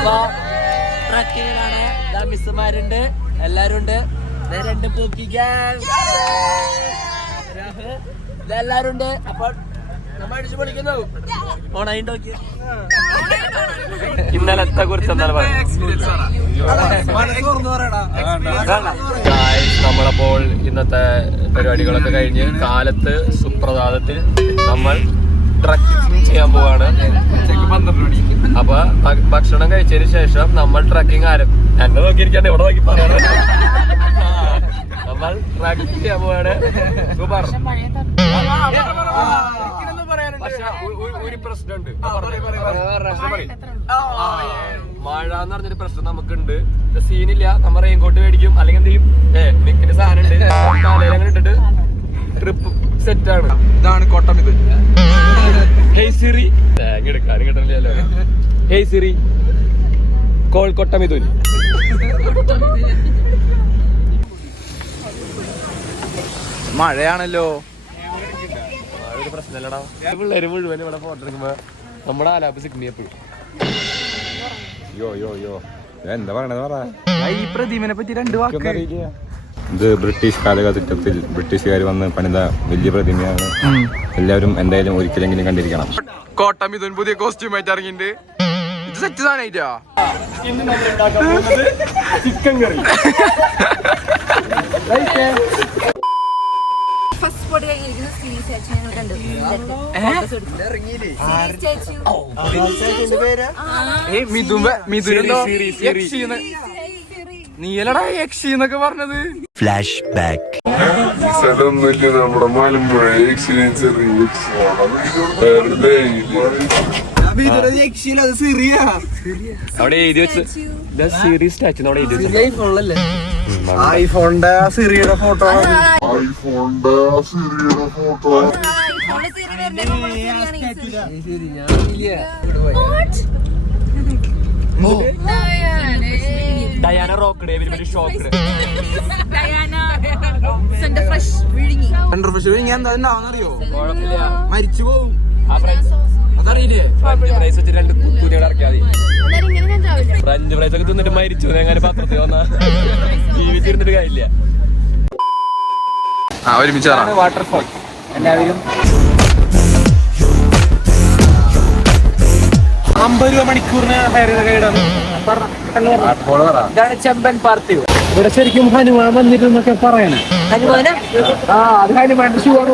അപ്പൊ ട്രക്കിങ്ങിലാണ്. മിസ്സുമാരുണ്ട്, എല്ലാരും ഉണ്ട്. രണ്ട് പൂക്കിക്കാൻ എല്ലാരും ഉണ്ട്. അപ്പൊ നമ്മ അടിച്ചു പൊളിക്കുന്നു. ഓണായിട്ടോക്കി ഇന്നലത്തെ കുറിച്ച് നമ്മളപ്പോൾ ഇന്നത്തെ പരിപാടികളൊക്കെ കഴിഞ്ഞ് കാലത്ത് സുപ്രഭാതത്തിൽ നമ്മൾ ട്രക്കിംഗ് ചെയ്യാൻ പോവാണ്. 12 മണി. അപ്പൊ ഭക്ഷണം കഴിച്ചതിന് ശേഷം നമ്മൾ ട്രക്കിംഗ് എന്നെ നോക്കിയിരിക്കാണ്ട് ഇവിടെ നോക്കി പറയാറ്. നമ്മൾ ട്രക്കിംഗ് ചെയ്യാൻ പോവാണ്. സൂപ്പർ. പക്ഷെ ഒരു പ്രശ്നമുണ്ട്. മഴ എന്ന് പറഞ്ഞൊരു പ്രശ്നം നമുക്കുണ്ട്. സീനില്ല. നമ്മ റെയിൻകോട്ട് മേടിക്കും, അല്ലെങ്കിൽ എന്ത് ചെയ്യും, നിക്കിന്റെ സാധനം ഉണ്ട്, തലയിലങ്ങനെ ഇട്ടിട്ട് ട്രിപ്പ് സെറ്റ് ആണ്. ഇതാണ് കോട്ടമിത്. ഹേയ് സിറി, തേങ്ങ എടുക്കാനും കിട്ടണില്ലല്ലോ. ഹേയ് സിറി, കോൾ കൊട്ടമിതുൻ. മഴയാണല്ലോ. മഴ ഒരു പ്രശ്നമല്ലടാ. പിള്ളേര് മുഴുവൻ ഇവിടെ ഫോട്ടോ എടുക്കുമ്പോ നമ്മുടെ ആലാപ്പ് സിഗ്നി എപ്പോഴും എന്താ പറയണത് പറ. ഈ പ്രതിമനെ പറ്റി 2 വാക്ക്. ഇത് ബ്രിട്ടീഷ് കാലഘട്ടത്തിൽ ബ്രിട്ടീഷുകാർ വന്ന് പണിത വലിയ പ്രതിമയാണ്. എല്ലാവരും എന്തായാലും ഒരിക്കലെങ്കിലും കണ്ടിരിക്കണം. കോട്ടമിതുൻ പുതിയ കോസ്റ്റ്യൂം ആയിട്ട് ഇറങ്ങിയിട്ടുണ്ട്. ഇത് സെറ്റ് സാധനമായിട്ടാ. ചിക്കൻ കറി. നീയലടാ യക്ഷി എന്നൊക്കെ പറഞ്ഞത്. Flash back. നമ്മുടെ മലമ്പുഴ എക്സ്പീരിയൻസ് അവിടെ എഴുതി വെച്ച് സീരീസ് സ്റ്റാച്ചു അവിടെ എഴുതി വെച്ചു. ഐഫോണിന്റെ സിറിയുടെ photo. Diana rocked, everybody shocked. എന്താണെന്നറിയോ? കുഴപ്പമില്ല, മരിച്ചു പോവും. അതറിയില്ലേ? ഫ്രഞ്ച് ഫ്രൈസ് വെച്ച് 2 കുത്തികൾ ഇറക്കിയാൽ മതി. ഫ്രഞ്ച് ഫ്രൈസ് ഒക്കെ തിന്നിട്ട് മരിച്ചു. എങ്ങനെ പത്രത്തിൽ വന്നാ ജീവിച്ചിരുന്നിട്ട് കാര്യമില്ല. ഒരുമിച്ച് വാട്ടർഫോൾ. എല്ലാവരും 50 രൂപ മണിക്കൂറിന് ഹയർ ചെയ്ത ഗൈഡാണ്. ഇതാണ് ചെമ്പൻ പാർട്ടി. ഇവിടെ ശരിക്കും ഹനുമാൻ വന്നിരുന്നൊക്കെ പറയണേ. ഹനുമാന് അത് ഹനുമാന്റെ ഷൂ ആണ്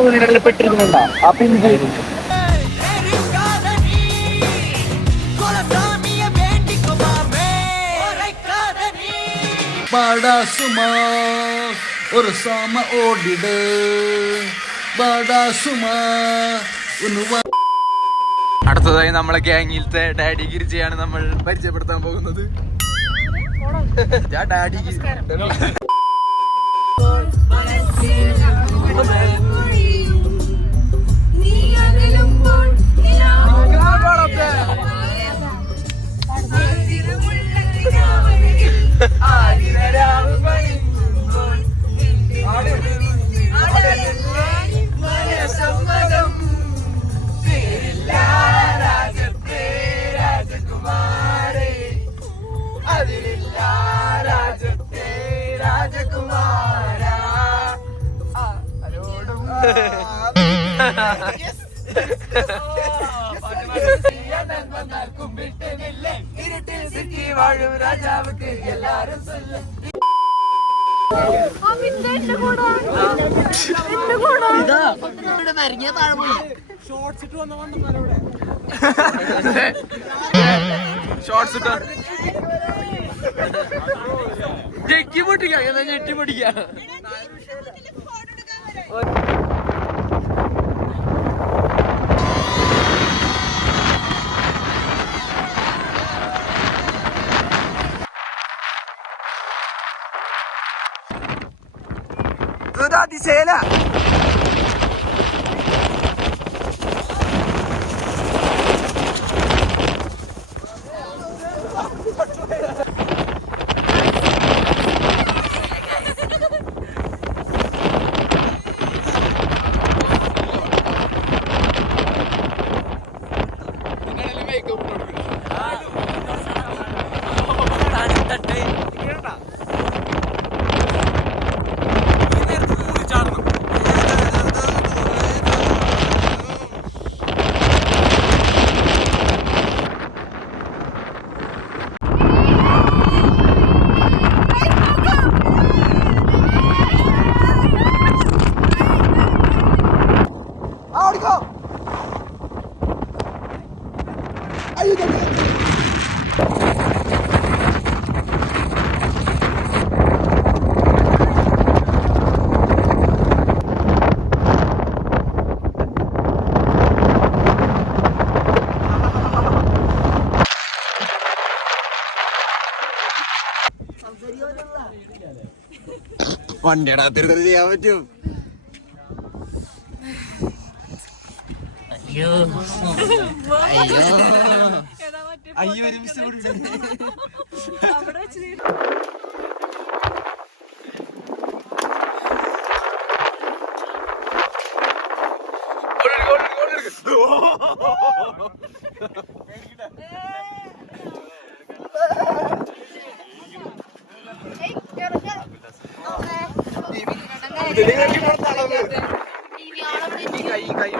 പെട്ടിരുന്നുണ്ടോ? ആ പിന്നെ ഒരു സാമ ഓടിട് അടുത്തതായി നമ്മളെ ഗ്യാങ്ങിലത്തെ ഡാഡി ഗിരിജയാണ് നമ്മൾ പരിചയപ്പെടുത്താൻ പോകുന്നത്. ഡാഡി രാജാവുക്ക് എല്ലാരും ഷോർട്സ് ഇട്ടോ ഞെക്കി പൊട്ടിക്കാം. ഞെട്ടി പൊട്ടിക്കാം. അതിശയല വണ്ടിയുടെ അകത്തിരുന്നത് ചെയ്യാൻ പറ്റും. അയ്യോ അയ്യോ അയ്യോ കൈ